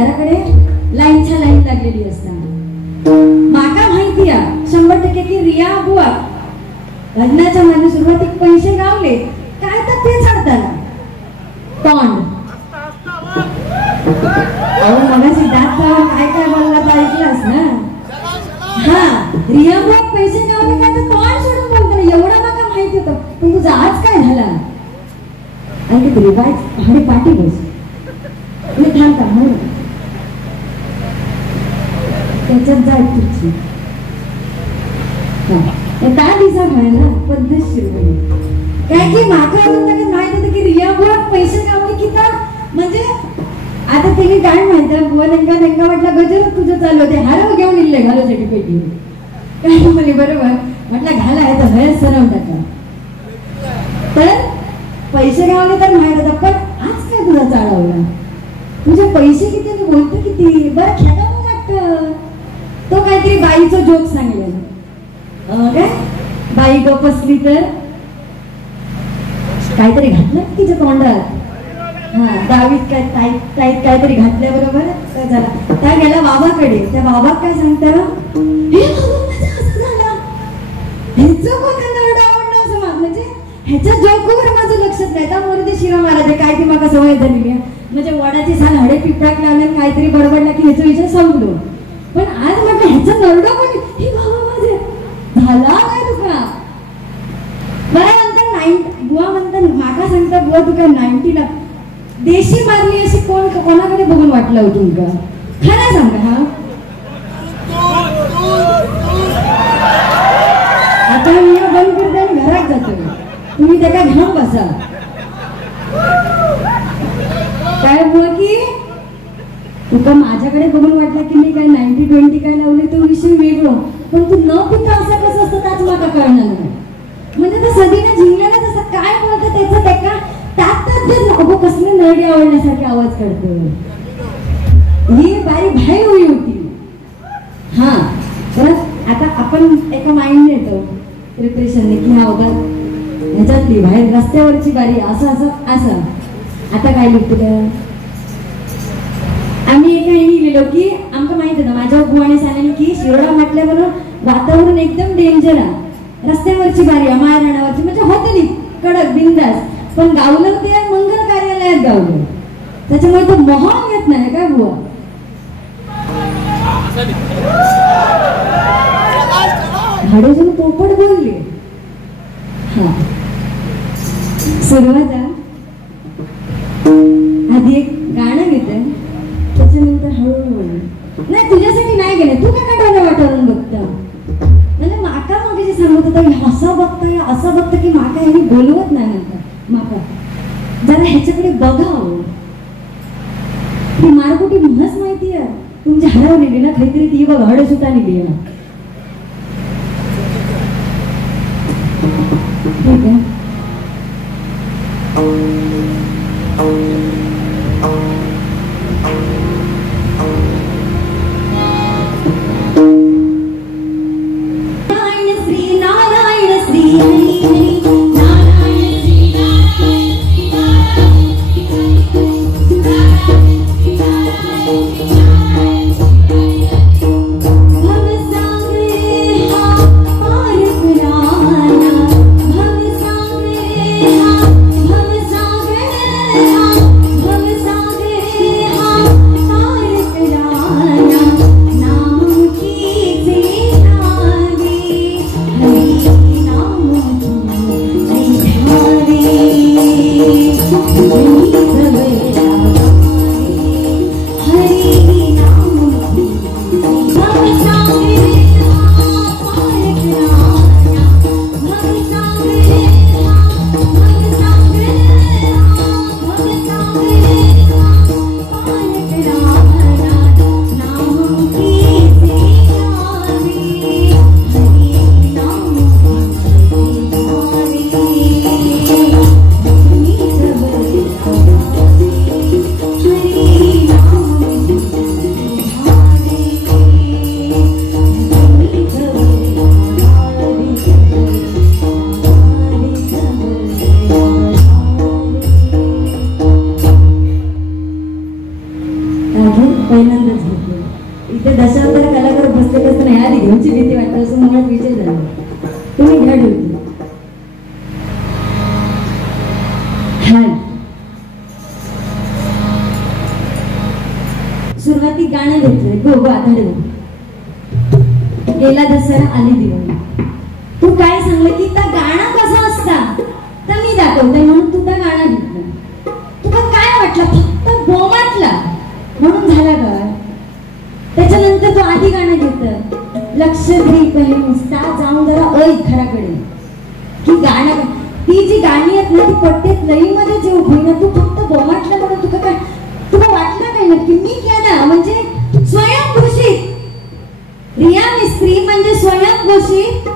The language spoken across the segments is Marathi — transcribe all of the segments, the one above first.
घराकडे लाईनच्या लाईन लागलेली असतात. माका माहिती आहे 100% की रिया बुवा लग्नाच्या माझ्या सुरुवातीक पैसे गावले काय तर ते चालताना तोंड मगाशी दात काय काय बोलला तर ऐकलास ना. हा रिया बुवा पैसे गावले काय तर तोंड सोडून बोलताना एवढं माका माहिती होतं. पण तुझा आज काय झाला आणि तरी बाय आणि पाठी बस मी थांबता म्हणून त्याच्यात जाय तुझी काय दिसा काय ना पद्धतशीर काय की माका माहित होतं की रिया बुवा पैसे गावले की तर म्हणजे आता तिने काय माहिती बुवा नेमका नेमका म्हटलं गजर तुझं चालू होते हरव घेऊन इल्ले घालूसाठी पेटी काय म्हणे बरोबर म्हटलं घाला आहे तर भयच सरवून टाका. तर पैसे गावले तर माहित होतं पण आज काय तुझा चालवला तुझे पैसे किती तू बोलतो किती बरं खेळा मग वाटतं. तो काहीतरी बाईचं जोक सांगलेला काय बाई गप असली तर काहीतरी घातलं तिच्या तोंडात. हा दहावीत काय ताईत काहीतरी घातल्याबरोबर काय झाला त्या गेला बाबाकडे. त्या बाबा काय सांगता हे असं झालं ह्याचं कोण त्यांना आवडलं असं म्हणजे ह्याच्या जोकवर माझं लक्षात नाही. त्यामुळे ते शिवा महाराज काय ती माका सवय झालेली आहे म्हणजे वडाची साल हडे पिपळाक लावले काहीतरी बडबडला की ह्याचा विषय संपलो. पण आज म्हटलं ह्याचं नरडं पण हे बाबा माझे झाला काय तुका मला नंतर बुवा म्हणतात माका सांगता बुवा तुका 90ला देशी मारली अशी कोणाकडे बघून वाटलं होतं तुमका खरं सांगा. हा आता मी बंद करते आणि घरात जातो तुम्ही त्याला घेऊन बसा. काय बुवा की तुका माझ्याकडे बघून वाटलं की मी काय 90-20 काय लावले तो विषय वेगळं पण तू न पिता असं कसं असतं त्याच माका कळणार नाही. म्हणजे त्या सदीने जिंकलेला तसं काय बोलतं त्याचं त्याका त्यात अगो कसले नरडी आवडण्यासाठी आवाज काढतो ही बारी भाई होई होती. हा परत आता आपण एका माइंडने येतो प्रिपरेशनने की हा बाबा ह्याच्यातली बाहेर रस्त्यावरची बारी असं असं असं. आता काय लिहितो आम्ही एका लिहिलेलो की आमचं माहित होतं माझ्या बुवाने सांगितलं की शिरोडा म्हटल्याबरोबर वातावरण एकदम डेंजर आहे रस्त्यावरची बारी आहे माळरानावरची म्हणजे होतं नाही कडक बिंदास पण गावलं ते मंगल कार्यालयात गावलं त्याच्यामुळे तो मोहन येत नाही काय बुवा. झाडे पोपट बोलले. हा सुरुवात आधी एक गाणं घेतंय त्याच्यानंतर हळूहळू नाही तुझ्यासाठी नाही गेले तू काय डोळे वाटावरून बघता म्हणजे माका मग जे सांगत होता असं बघतं की माका यांनी बोलवत नाही नंतर माका जरा ह्याच्याकडे बघावं. ती मारकुटी महच माहिती आहे तुमची हरवलेली ना काहीतरी ती बघ हड सुद्धा लिहिली ना. ठीक आहे भव पहिल्यांदाच घेतलं. इथे दशावतार कलाकार बसलेले असताना ह्या आधी घेऊनची भीती वाटतं असं मुळात विषय झाला. तुम्ही घ्या ढोलकी. सुरुवाती गाणं घेतलंय गो गो आधार. गेला दसरा आली दिवाळी. तू काय सांगलं की त्या गाणं कसं असता तर मी दाखवते म्हणून तू त्या गाणं घेतलं. तुला काय वाटलं फक्त बोमाटला म्हणून झाला का? त्याच्यानंतर तू आधी गाणं घेतलं लक्ष दे पहिले नुसता जाऊन जरा ऐक घराकडे की गाणं ती जी गाणी आहेत ना ती पट्टेत लईमध्ये जे उभी ना तू फक्त बोमाटला म्हणून तुला काय तुला वाटलं काय नक्की मी केलं म्हणजे स्वयंघोषित. रिया मिस्त्री म्हणजे स्वयंघोषित.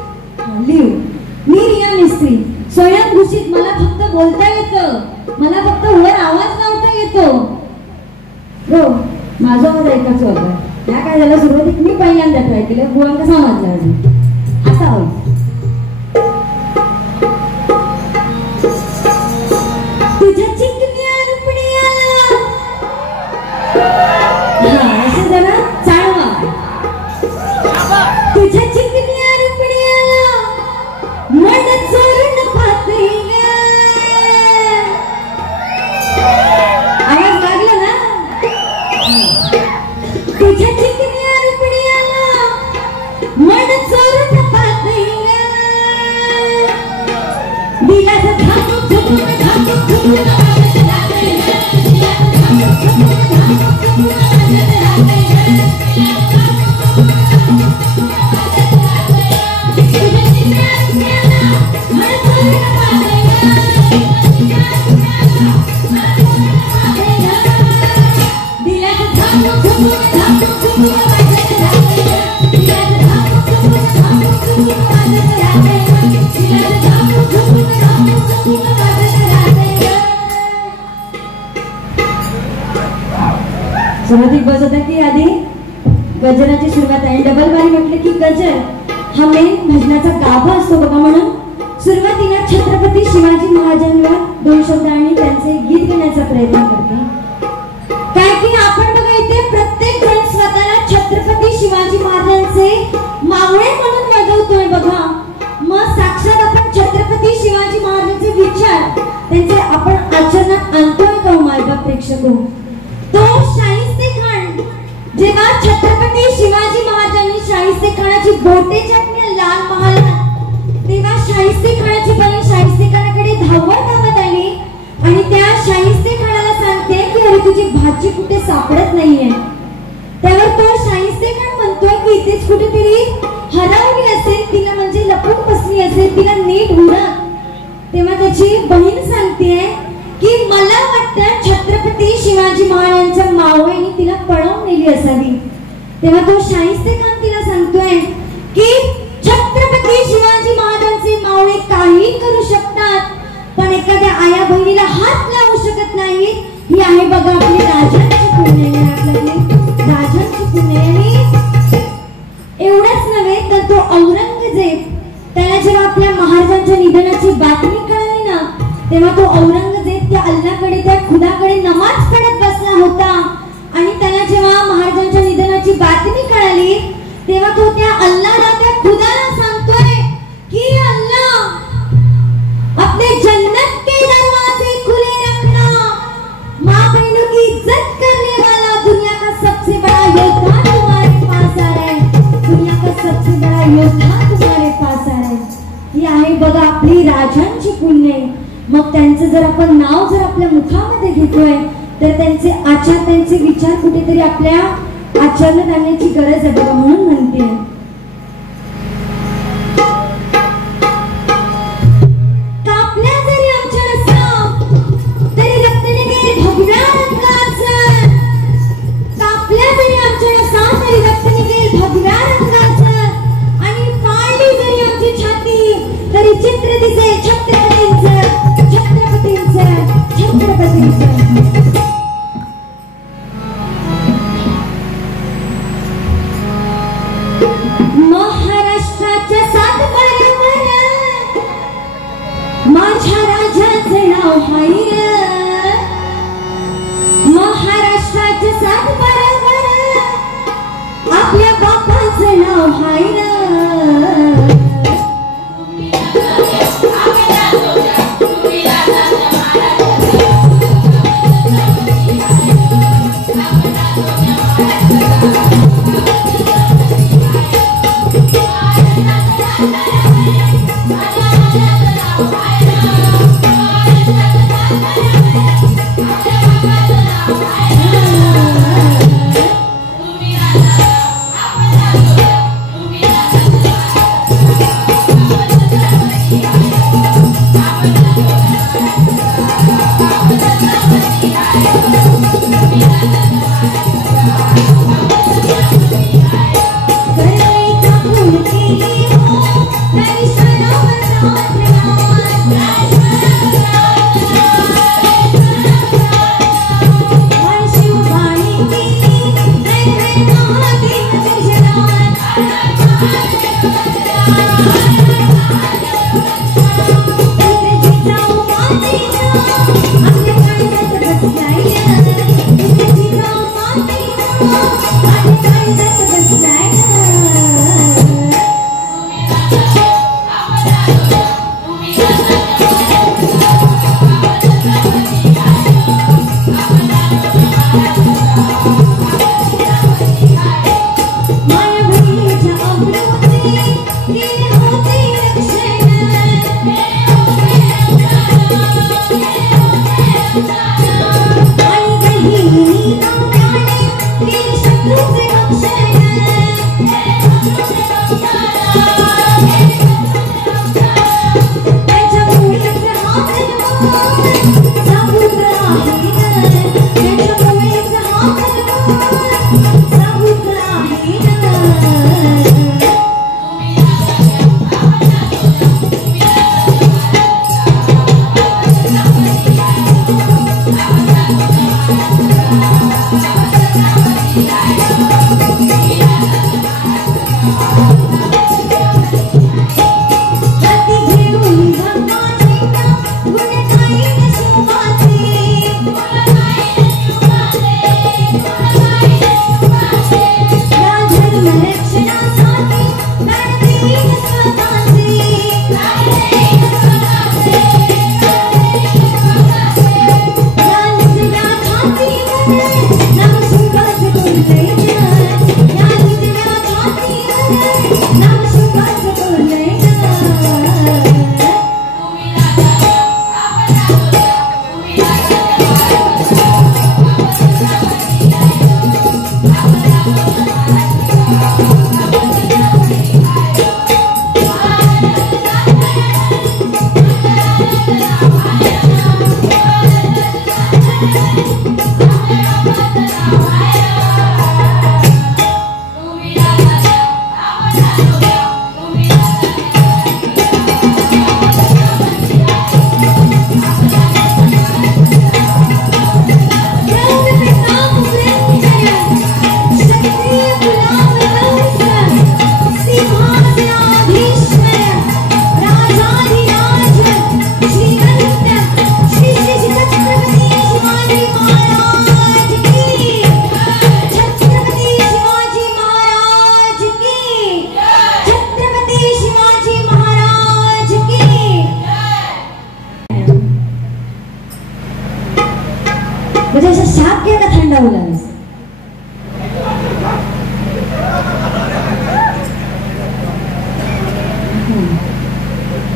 मी रिया मिस्त्री स्वयंघोषित. मला फक्त बोलता येतं. मला फक्त वर आवाज लावता येतो. हो माझा आवाज ऐकायचा होता. या काय झालं सुरुवातीत मी पहिल्यांदा ट्राय केलं. गुळांक समजला. आता होईल. तुझ्या चिकन्या रुपड्याला असं जरा चाळवा. तुझ्या चिकन्या रुपड्याला मन चोरून पाहते आवाज लागला ना. तुझ्या चिकन्या रुपड्याला मन चोरून पाहते दिलाचा धाकू झुकून धाकू झुकून सुरुवातीत बस होता की आधी गजराची सुरुवात आहे. डबल बारी म्हटलं की गजर हा मेन भजनाचा गाभा असतो बघा. म्हणून सुरुवातीला छत्रपती शिवाजी महाराजांवर 2 शब्द आणि त्यांचे गीत घेण्याचा प्रयत्न करते. काय की आपण बघा इथे प्रत्येक जण स्वतःला छत्रपती शिवाजी महाराजांचे मावळे म्हणून वाजवतोय बघा. मग साक्षात आपण छत्रपती शिवाजी महाराजांचे विचार त्यांचे आपण आचरणात आणतोय का मायबाप प्रेक्षक. तो शाहिस्ते खान जेव्हा छत्रपती शिवाजी महाराजांनी शाहिस्ते खानाची बोटे छाटली लाल महालात तेव्हा शाहिस्ते खानाची बहीण शाहिस्ते खानाकडे धावत आली आणि त्या शाहिस्ते खानाला सांगते की अरे तुझी भाची कुठे सापडत नाहीये. त्यावर तो शाहिस्ते खान म्हणतोय की इथेच कुठेतरी हरवली असेल तिला म्हणजे लपून बसली असेल तिला नीट हुडक. तेव्हा त्याची बहीण सांगते की मला वाटतं छत्रपती शिवाजी महाराजांच्या मावळ्यांनी तिला पळवून नेली असावी. तेव्हा तो शाहिस्ते खान तिला सांगतोय की छत्रपती शिवाजी महाराजांचे मावळे काही करू शकतात पण एखाद्या आया बहिणीला हात लावू शकत नाहीत. ही आहे बघा आपली राजांची पुण्य. राजांची पुण्य. आणि एवढंच नव्हे तर तो औरंगजेब त्याला जेव्हा आपल्या महाराजांच्या निधनाची बातमी कळली ना तेव्हा तो औरंगजेब त्या अल्लाकडे त्या खुदाकडे नमाज पढत बसला होता. आणि त्याला जेव्हा महाराजांच्या निधनाची बातमी कळाली तेव्हा तो त्या अल्लाला त्या खुदाला सांगतोय की अल्लाह अपने जन्नत के दरवाजे खुले रखना. माँ बहनों की इज्जत करने वाला दुनिया का सबसे बड़ा योद्धा तुम्हारे पास आ रहा है. दुनिया का सबसे बड़ा योद्धा तुम्हारे पास आ रहा है. ही आहे बघा आपली राजांची पुण्य. मग त्यांचं जर आपण नाव जर आपल्या मुखामध्ये घेतोय तर त्यांचे आचार त्यांचे विचार कुठेतरी आपल्या आचरणात आणण्याची गरज आहे बघा. म्हणून म्हणते कापल्या जरी आमच्या रस्ता तरी रक्त निघेल भगव्या रंगाचं. कापल्या जरी आमच्या रस्ता तरी रक्त निघेल भगव्या रंगाचं. आणि फाळली जरी आमची छाती तरी चित्र दिसेल छत्रपतींचं छत्रपतींचं छत्रपतींचं. महाराष्ट्राच्या 7 बाऱ्यावर माझ्या राजाचं नाव हाय. महाराष्ट्राच्या 7 बाऱ्यावर नाव हाय ना म्हणजे असं शाप घ्या का थंडावला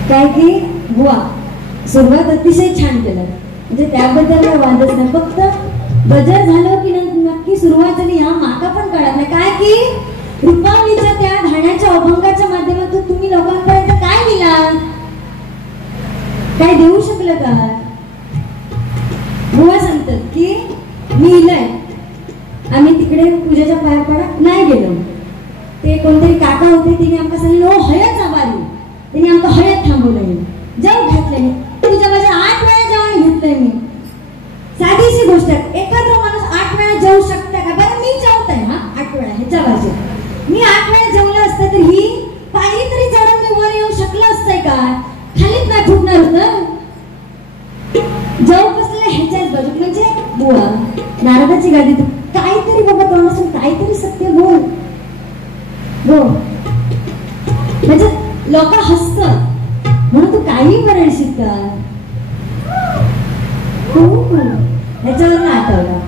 काय की बुवा सुरुवात अतिशय छान केलं म्हणजे त्याबद्दल काय वादच नाही फक्त बजर झालं की नक्की सुरुवात झाली ह्या माका पण कळत नाही काय की रुपालीच्या त्या धाण्याच्या अभंगाच्या माध्यमातून तुम्ही लोकांपर्यंत काय दिला काय देऊ शकलं का बुवा सांगतात की मी इलय आम्ही तिकडे पूजेच्या पाया पडा नाही गेलो ते कोणतरी काका होते तिने आमका सांगितलं ओ हयच आभारी तिने आमका हयत थांबवलं जेवण घातले मी तुझ्या माझ्या 8 वेळा जेवण घेतलंय मी साधीशी गोष्ट आहे एखादा माणूस 8 वेळा जेवू शकता का बरं मी जेवताय हा 8 वेळा ह्याच्या बाजू मी 8 वेळा जेवलं असतं तर ही पायरी तरी चढून मी वर येऊ शकलं असतंय का खालीच नाही फुटणार होतं जेव कसलं ह्याच्याच बाजू म्हणजे बुवा नारदाची गादी काहीतरी बाबा तोंडातून काहीतरी सत्य बोल हो लोक हसतात म्हणून तू काही म्हणशील का? ह्याच्यावर ना आठवलं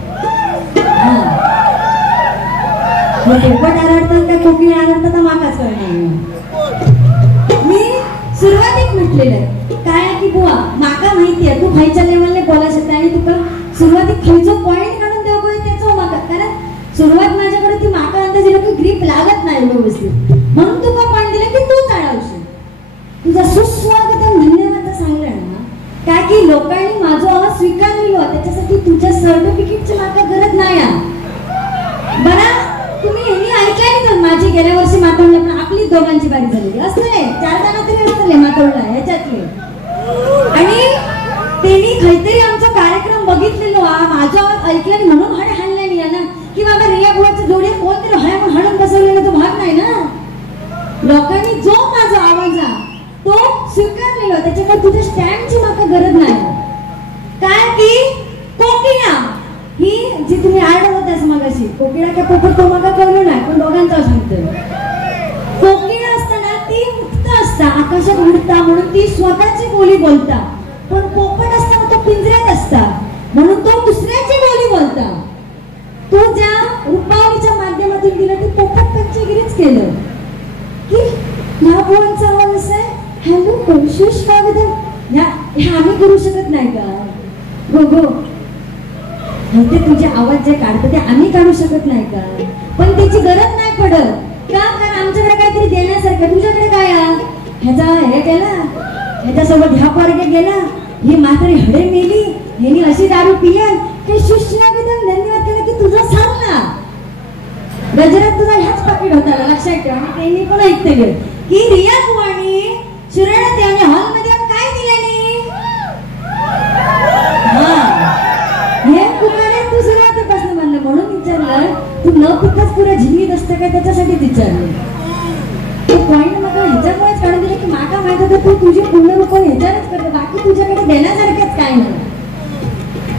पोपट आरडतात का कोकिळा आरडतात माकाच कळणार. मी सुरुवातीक म्हटलेलं आहे काय की बुवा माका माहितीये तू खायच्या लेवलने बोला शकता आणि तुका सुरुवातीक खायचो पॉइंट काढून देऊ त्याचं माका, कारण सुरुवात माझ्याकडे ती माका अंदाज की ग्रीप लागत नाही व्यवस्थित म्हणून तुका पॉइंट दिला की तू टाळावशील. तुझा सुस्वागतम धन्यवाद सांगलं ना काय की लोकांनी माझा आवाज स्वीकारलेलो त्याच्यासाठी तुझ्या सर्टिफिकेटची माका गरज नाही. बरा तुम्ही हे ऐकलं तर माझी गेल्या वर्षी मातोंडला पण आपली दोघांची बारी झालेली असले 4 जण तरी असले मातोंडला ह्याच्यातले आणि त्यांनी काहीतरी आमचा कार्यक्रम बघितलेलो माझा आवाज ऐकल्याने म्हणून हडे हाणल्याने ना की बाबा रिया बुवाच्या जोडी कोणतरी हया हाणून बसवलेला तो भाग नाही ना. लोकांनी जो माझा आवाज तो स्वीकारलेला त्याच्याकडे तुझ्या स्टँडची माका गरज नाही. काय की कोकिळा ही जी तुम्ही आरडत होत्यास मगाशी कोकिळा काय पोपट तो मागा कळलो नाही पण दोघांचं सांगतोय. कोकिळा असताना ती मुक्त असता आकाशात उडता म्हणून ती स्वतःची बोली बोलता पण पोपट असताना तो पिंजऱ्यात असता म्हणून तो दुसऱ्याची बोली बोलता. तो ज्या रूपावलीच्या माध्यमातून दिला ते पोपट पंचगिरीच केलं की ह्या बुवांचा आवाज असा आहे हॅलो सुस्वागतम ह्या आम्ही करू शकत नाही का? गो गो ते तुझे आवाज जे काढतात ते आम्ही काढू शकत नाही का? पण त्याची गरज नाही पडत का? कारण आमच्याकडे काहीतरी देण्यासारखं तुझ्याकडे काय ह्याचा हे केला ह्याच्यासोबत ह्या पोरगे गेला ही म्हातारी हडे मेली ह्यानी अशी दारू पिल्या ते सुस्वागतम धन्यवाद केला की तुझा सांगला गजरात तुझा ह्याच पाकिट होता लक्षात ठेवा. आणि त्यांनी पण ऐकते की रिया बुवानी शिराळा त्या हॉलमध्ये काय दिल्याने हे कुणाने तू सुरुवातीपासून म्हणलं म्हणून विचारलं तू न पिताच पुऱ्या झिंगीत असतं काय त्याच्यासाठी विचारलं. तो पॉइंट मला ह्याच्यामुळेच काढून दिले की माका माहित होतं तू तुझी पूर्ण रूप ह्याच्यावरच करते बाकी तुझ्याकडे देण्यासारखेच काय नाही.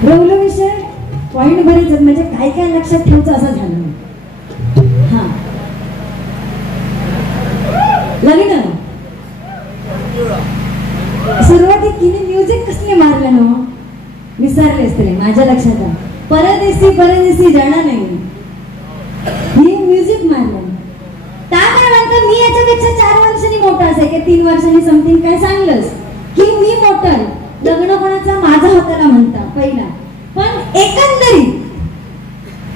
रवलो विषय पॉइंट बरेच म्हणजे काय काय लक्षात ठेवायचं असं झालं. हा लग्न सुरुवातीत तिने म्युझिक कसले मारलं ना विसरले असते माझ्या लक्षात परदेसी जाणार नाही ही म्युझिक मारलं. त्यानंतर मी याच्यापेक्षा 4 वर्षांनी मोठा असे की 3 वर्षांनी समथिंग काय सांगलंस की मी मोठं लग्न कोणाचा माझा होताना म्हणता पहिला पण एकंदरीत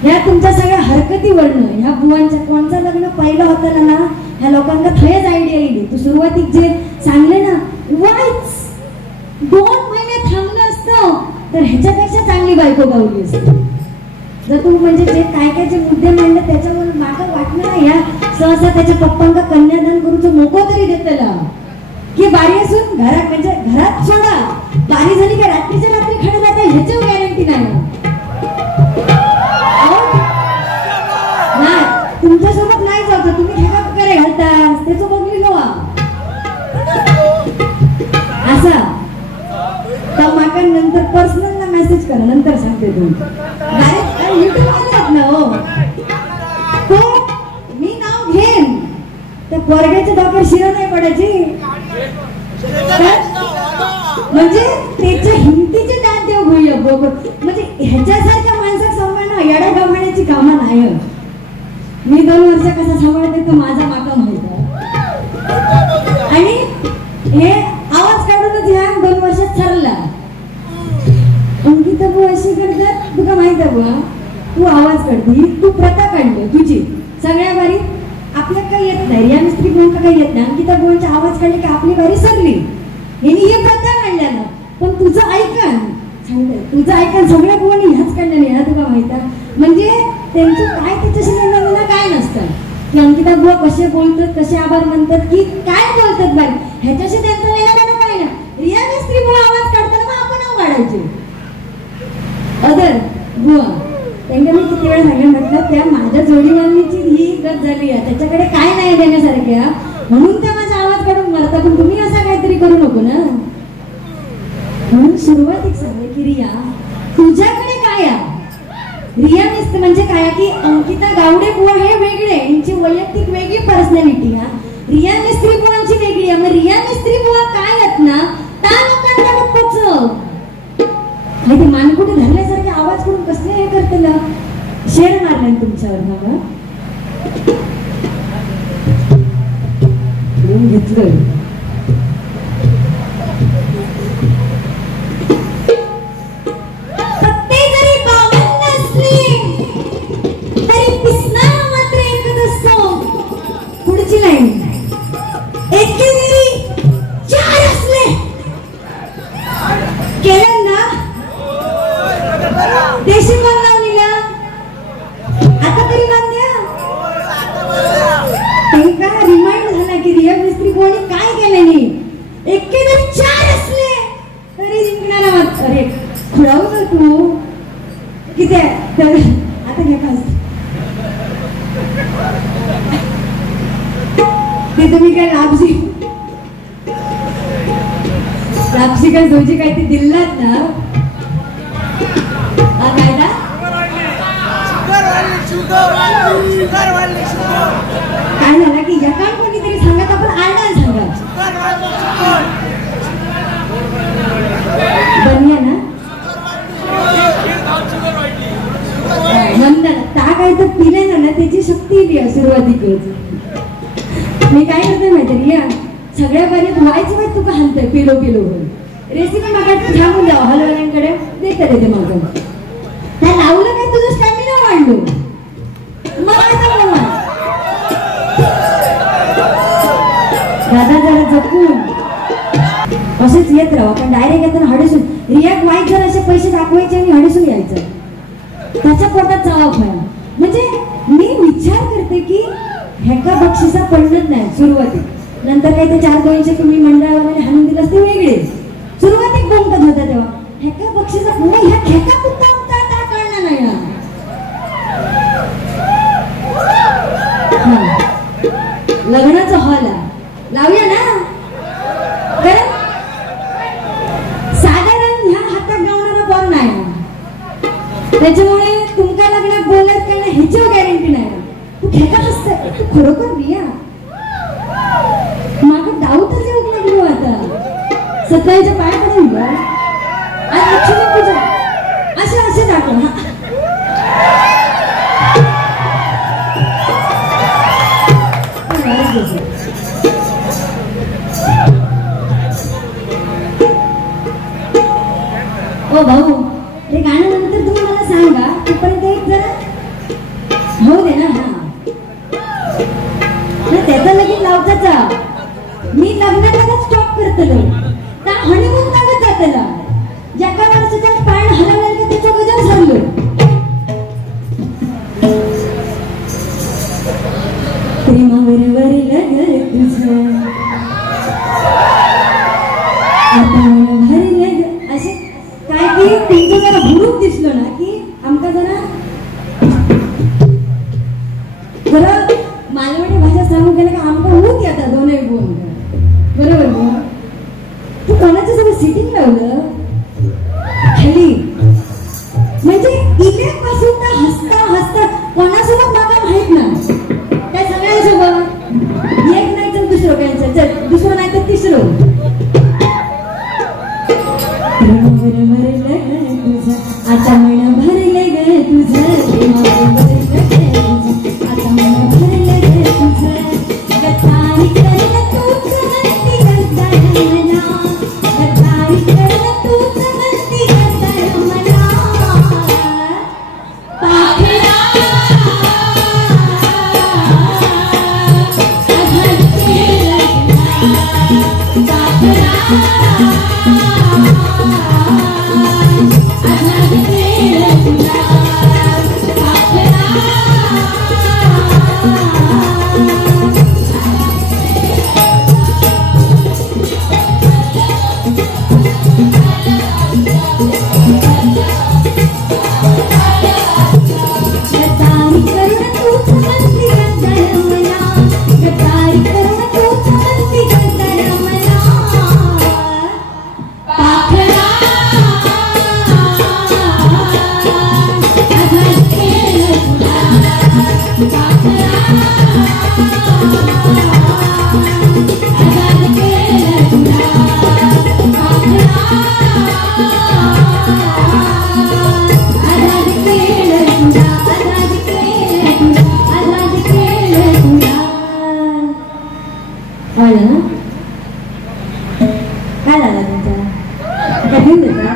ह्या तुमच्या सगळ्या हरकतीवरनं ह्या बुवांच्या कोणचं लग्न पहिलं होताना ना ह्या लोकांना थयच आयडिया येईल. तू सुरुवातीक जे सांगले ना वाईच 2 महिने थांबलं असतं तर ह्याच्यापेक्षा चांगली बायको गावली असते. जर तू म्हणजे जे काय काय जे मुद्दे मांडले त्याच्यावर मागं वाटणार या सहसा त्याच्या पप्पांना कन्यादान करूचं मोको तरी देतला की बारी असून घरात म्हणजे घरात सोडा बारी झाली का रात्रीच्या रात्री खडे जाते ह्याच्यावर गॅरंटी नाही. तुमच्यासोबत नाही जाऊ तुम्ही ठेका करे घालता त्याचं बघली लो असा तर माका नंतर पर्सनल ना मेसेज करा नंतर सांगते डायरेक्ट युट्यूब आलात ना हो तो मी नाव घेन त्या पोरग्याच्या डोक्यावर शिरा नाही पडायची म्हणजे त्याच्या हिमतीचे दात देव होईल म्हणजे ह्याच्यासारख्या माणसाक सांभाळणं येडा गमाण्याची कामं नाही. मी 2 वर्ष कसा सांभाळते तो माझा माका माहित आणि हे आवाज काढूनच ह्या 2 वर्षात ठरला. अंकिता बुवा अशी करतात तुका माहित आहे बुवा तू आवाज काढती तू प्रथा काढली तुझी सगळ्या बारी आपल्याला काही येत नाही रिया मिस्त्री म्हणून काही येत नाही. अंकिता बुवांचा आवाज काढले की आपली बारी सरली यांनी ही प्रथा काढल्या ना पण तुझं ऐकन सांगते तुझं ऐकन सगळ्या बुवांनी ह्याच काढल्या नाही तुका माहित आहे. म्हणजे त्यांचं काय त्याच्याशी निर्णय काय नसतं की अंकिता बुवा कसे बोलतात कसे आभार म्हणतात की काय बोलतात बाई ह्याच्याशी त्यांचं लेणं काय ना. रिया मिस्त्री बुवा आवाज काढताना मग आपण नाव काढायचे अदर बुवा त्यांना मी किती वेळा सांगितलं म्हटलं त्या माझ्या जोडीवालीची ही गत झाली आहे त्याच्याकडे काय नाही देण्यासारख्या म्हणून त्या माझा आवाज काढून मारता पण तुम्ही असा काहीतरी करू नको ना. म्हणून सुरुवातीक सांगले की रिया तुझ्याकडे काय आहे. रिया मिस्त्री म्हणजे काय की अंकिता गावडे बुवा हे वेगळे यांची वैयक्तिक वेगळी पर्सनॅलिटी रिया मिस्त्री बुवांची वेगळी मीडिया मग रिया मिस्त्री बुवा काय आहेत ना ता लोकांना पचव नाही ते मानकुटे धरल्यासारखे आवाज करून कसले हे करतेला शेर मारले तुमच्यावर ना घेतलं जोजी काय ते दिल्लात ना कायदा काय झालं की एका कोणीतरी सांगत आपण आरडा सांगा बनिया ना वंदन ता काय तर पिले ना त्याची शक्ती लिहा सुरुवातीकच मी काय करते माहिती रिया सगळ्या पर्यंत व्हायचं माहिती तुका हाणतंय पिलो पिलो रेसिपी मागायचं सांगून द्यावं हलवाल्यांकडे देते ते मागं त्या लावलं काय तुझं स्टॅमिना वाढलो मग आता दादा जरा जपून असेच येत राहा पण डायरेक्ट येताना हडसून रियाक वाईट जर असे पैसे दाखवायचे आणि हडसून यायचं त्याच्या पोटात जावा खायला म्हणजे मी विचार करते की ह्याका बक्षिसा पडत नाही सुरुवातीत नंतर काही ते 4-200 तुम्ही मंडळावर हाणून दिलं असते वेगळे सुरुवातीक बंकत होता तेव्हा ह्याका बक्षिसा नाही ह्या खेका कुत्ता होता त्या कळणार नाही लग्नाचा हॉल लावूया ना कारण साधारण ह्या हातात गावणारा बॉल नाही त्याच्यामुळे तुमका लग्नात बोलत करणं ह्याची गॅरंटी नाही तू खेका हसत तू खरोखर रिया मागं डाऊट येऊ लागलो आता सत्ताईच्या पाय पडून आज लक्ष्मी पूजा असे असे दाखव ओ भाऊ हे गाणं नंतर तुम्ही मला सांगा तोपर्यंत एक जरा होऊ दे ना त्याचा लगेच लावताचा मी लग्नाला स्टॉप करतलो त्या हनीमून कागद जातला ज्याका वर्षाच्या पाय हलवला की त्याच्या गजर झालो प्रेमावर वरलं तुझं आता मला भरलं असे काय की तुमचं जरा हुरूप दिसलो ना की आमका जरा मालवणी भाषा सांगू गेलं का आमका होत येतात दोनही बोल बरोबर मग तू कोणाचं सगळं सिटिंग लावलं खाली म्हणजे इलेपासून तर हसता हसता कोणासोबत मागा माहित ना त्या सगळ्यांसोबत एक नाही तर दुसरं त्यांचं दुसरं नाही तर तिसरं आता मन भरले ग तुझं आता मन भरले ग तुझं गतारी करलं तूच म्हणती गतार मला गतारी करलं तूच म्हणती गतार मला पाखरा घेऊन देता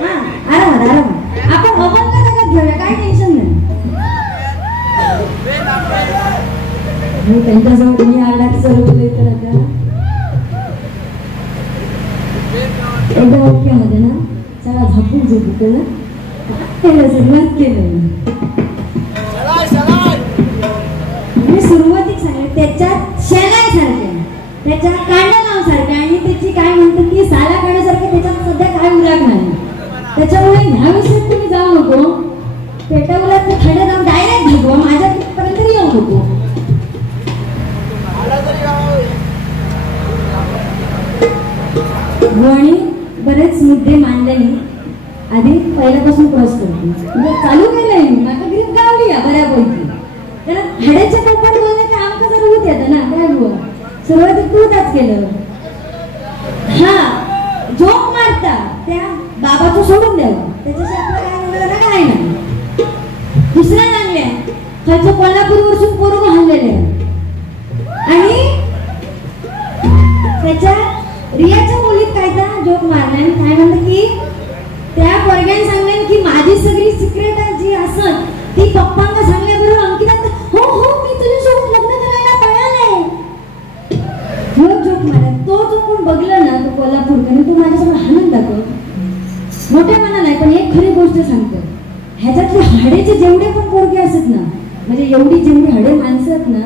हा आरामात आरामात आपण अभंग जगात घेऊया काय टेन्शन नाही त्यांच्याजवळ तुम्ही आला की सर्व तर आता एकदा वाक्यामध्ये ना सगळा झापून झोपू ना केलं सुरुवात केलं मी सुरुवातीक सांगितलं त्याच्यात शेलाय सारख्या त्याच्या कांडा सारख्या आणि त्याची काय म्हणतात की साला काढण्यासारखं त्याच्यात सध्या काय उलाग नाही त्याच्यामुळे ह्या विषयात तुम्ही जाऊ नको पेटवला तर खड्या जाऊन डायरेक्ट घेऊ माझ्यापर्यंत येऊ नको आणि बरेच मुद्दे मांडलेले आधी पहिल्यापासून क्रॉस करते म्हणजे चालू केलंय मी माझा ग्रीप गावली आहे बऱ्यापैकी त्याला हाड्याच्या पोपट बोलले की आमचं जर होत येतं ना काय बुवा सुरुवातीत तू त्याच केलं हा जोक मारता त्या बाबाचं सोडून द्यावं त्याच्याशी आपलं काय म्हणलं काय नाही दुसऱ्या लागल्या खालचं कोल्हापूर वरसून पोरं हल्लेले आणि त्याच्या रियाच्या मुलीत काय तर जोक मारल्या काय म्हणतं की त्या पोरग्याने सांगेन की माझी सगळी सिक्रेट जी असत ती पप्पांना सांगल्याबरोबर अंकिता हो हो मी तुझ्यासोबत लग्न करायला तयार आहे जोक मारा तो जो कोण बघला ना तो कोल्हापूरकर तो माझ्यासमोर हाणून दाखव मोठ्या मना नाही पण एक खरी गोष्ट सांगतो ह्याच्यातले हाडेचे जेवढे पण पोरगे असत ना म्हणजे एवढी जेवढी हाडे माणसं आहेत ना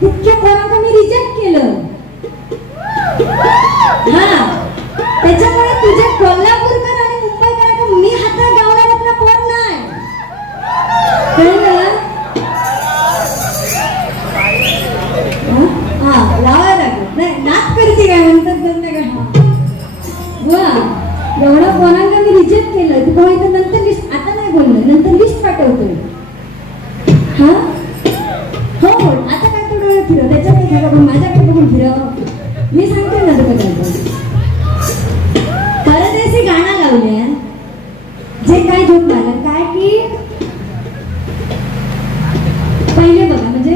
तितक्या पोरांना मी रिजेक्ट केलं हा त्याच्यामुळे तुझे कोल्हापूरकर आणि मुंबईकर मी हातात गावला पोर नाही कळलं हा लावा लागेल नाही नाच करते काय म्हणतात वा एवढं पोरांना मी रिजेक्ट केलं तू कोणी तर नंतर लिस्ट आता नाही बोललं नंतर लिस्ट पाठवतोय हा हो आता काय तो डोळे फिरव त्याच्याकडे बघून माझ्याकडे बघून फिरव मी सांगते ना तुला काय परदेशी गाणं लावल्या जे काय जोक मारलं काय की पहिले बघा म्हणजे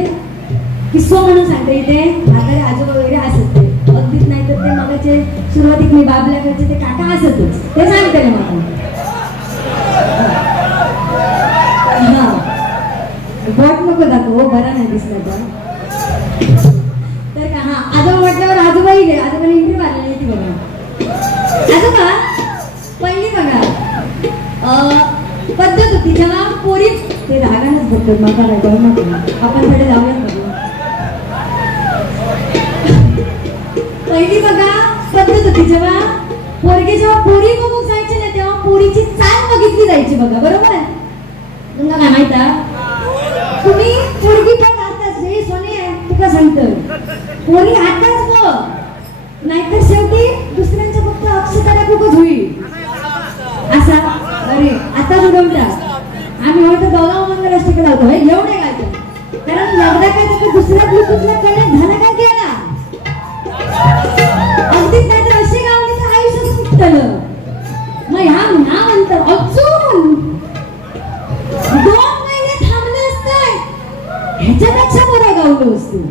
किस्सा म्हणून सांगते इथे म्हातारे आजोबा वगैरे असत ते अगदीच नाही तर ते मगाचे सुरुवातीत मी बाबल्याकडचे ते काका असतच ते सांगते ना मला हा बॉट नको दाखव बरा नाही दिसला तर का हा आजोबा म्हटल्यावर आजोबाही गे आजोबाने इंग्री मारलेली ती बघा आजोबा पहिली बघा पद्धत होती जेव्हा पोरी ते रागानच बघतो मका आपण कडे जाऊयात बघू पहिली बघा पद्धत होती जेव्हा पोरगे जेव्हा पोरी बघून जायचे ना तेव्हा पोरीची चाल बघितली जायची बघा बरोबर तुला काय माहिती तुम्ही पोरगी पण आताच हे सोने तुका सांगतं पोरी आताच बघ नाहीतर शेवटी दुसऱ्यांच्या फक्त अक्षताला खूपच होईल असा अरे आता उडवता आम्ही म्हणतो गावगाव मंगळाष्टके लावतो एवढे गायतो कारण लगदा काय तर दुसऱ्या ब्लूटूथला कनेक्ट झाला काय केला अगदी त्यात असे गावले तर आयुष्यात फुटलं मग ह्या नावानंतर अजून 2 महिने थांबले असते ह्याच्यापेक्षा बरं गावलं असतं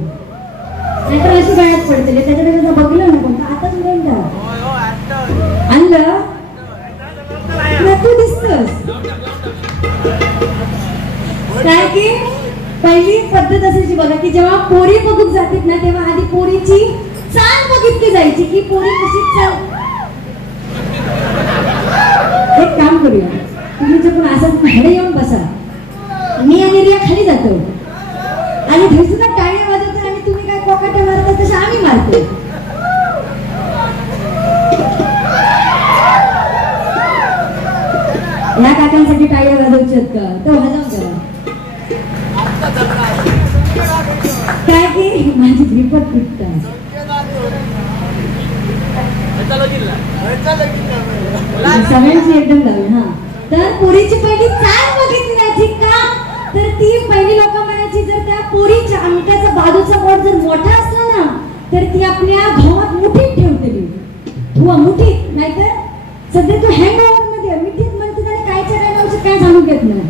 नाहीतर अशी गळ्यात पडते त्याच्याकडे बघलं ना पण आताच म्हणता आणलं तू दिसतोस काय की पहिली पद्धत असायची बघा की जेव्हा पोरी बघून जातात ना तेव्हा आधी पोरीची चाल बघितली जायची की पोरी कशी चाल एक काम करूया तुम्ही जे पण असं भाडे येऊन बसा मी आणि रिया खाली जातो आणि सुद्धा टाळ्या वाजवतो आणि तुम्ही काय कोकाट्या मारता तसं आम्ही मारतो या काकांसाठी टाळ्या वाजवची आहेत का तो वाजव करा काय की माझी रिपोर्ट फुटतात सगळ्यांची एकदम लावली हा तर पोरीची पहिली चाल बघितली जायची का तर ती पहिली लोक म्हणायची जर त्या पोरीच्या अंगठ्याचा बाजूचा बोट जर मोठा असला ना तर ती आपल्या भावात मुठीत ठेवते हुआ मुठीत नाहीतर सध्या तू हँगओव्हर मध्ये मिठीत म्हणते आणि कायच्या टायमावरची काय सांगू घेत नाही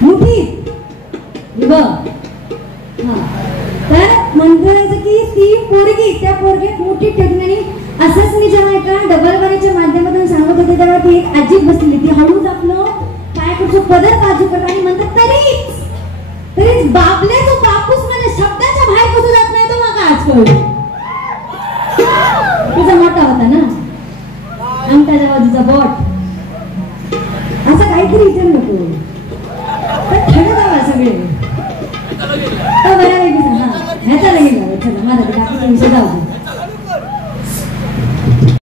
मुठीत बघ हा तर म्हणतो की ती पोरगी त्या पोरगीत मुठीत ठेवते आणि असंच मी जेव्हा एका डबल बारीच्या माध्यमातून सोडली. तुझा मोठा होता ना, अंगठ्याच्या बाजूचा बोट